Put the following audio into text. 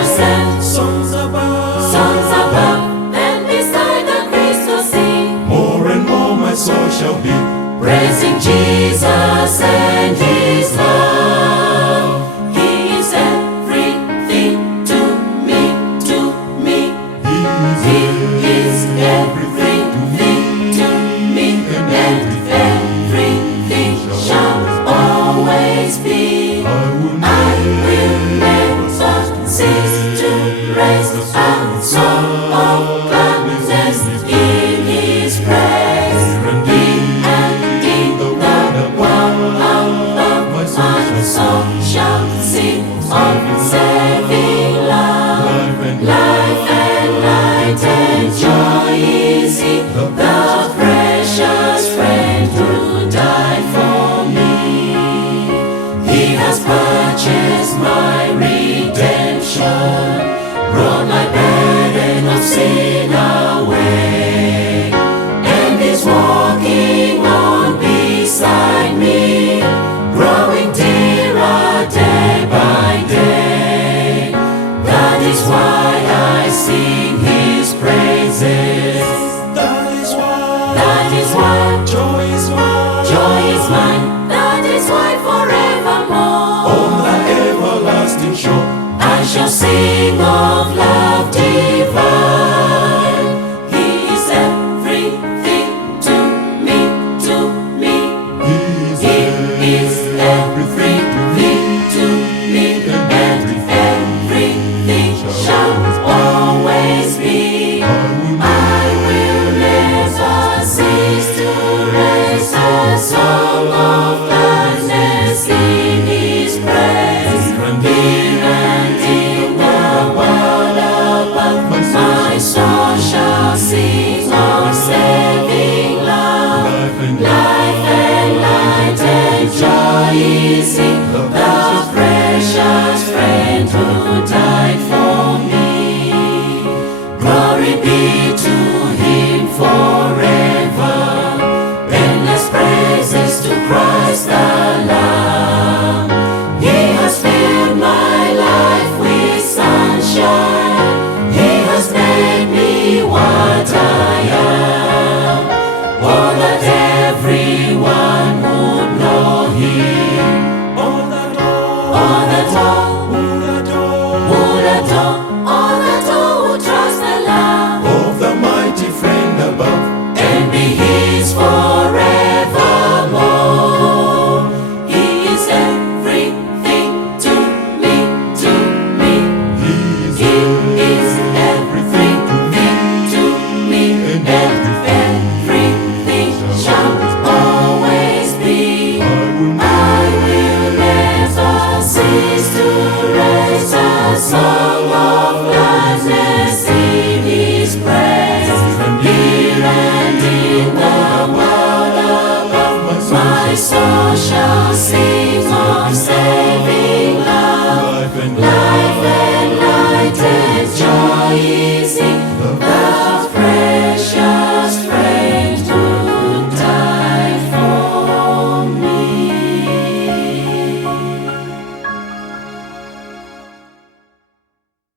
ascend, songs above, then beside the crystal sea, more and more my soul shall be praising Jesus and His love. He is everything to me, to me. He is everything to me, and everything shall always be. I will never cease to raise a song of gladness in His praise. And in the world above, my soul shall sing of saving love, life and light and joy is He, the precious friend who died for me. He has purchased my redemption, brought my burden of sin away, and is walking on beside me, growing dearer day by day. That is why I sing.